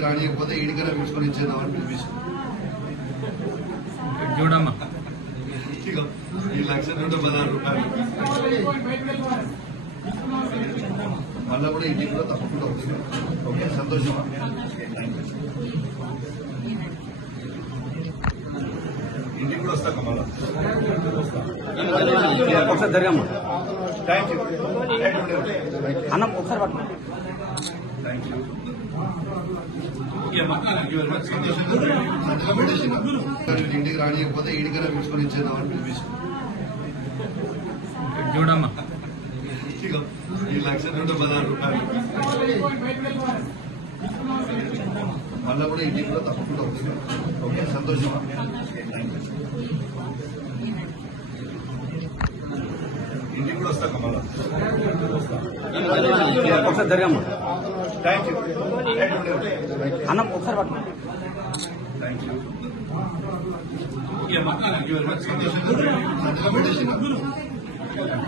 ఇంటికి రానియకపోతే ఈడికైనా పిలుచుకొని ఇచ్చేద్దామని పిలిపిస్తాం. చూడమ్మా ఈ 1,116,000 రూపాయలు మళ్ళా కూడా ఇంటికి కూడా తప్పకుండా వస్తుంది. ఓకే, సంతోషమా? ఇంటికి కూడా వస్తాక మళ్ళా ఒకసారి జరగమ్మా థ్యాంక్ యూ అన్న ఒకసారి పట్టు. Thank you. సంతకం పెట్టేసిన ఇంటికి రానియకపోతే ఈడికైనా పిలుచుకొని ఇచ్చేద్దామని పిలిపిస్తాం. చూడమ్మా ఈ 1,116,000 రూపాయలు మళ్ళా కూడా ఇంటికి కూడా తప్పకుండా వస్తుంది. ఓకే, సంతోషమా? ఇంటికి కూడా వస్తాక మళ్ళా ఒకసారి జరగమ్మా థ్యాంక్ యూ అన్న ఒకసారి పట్టు. Thank you. సంతకం పెట్టేసిన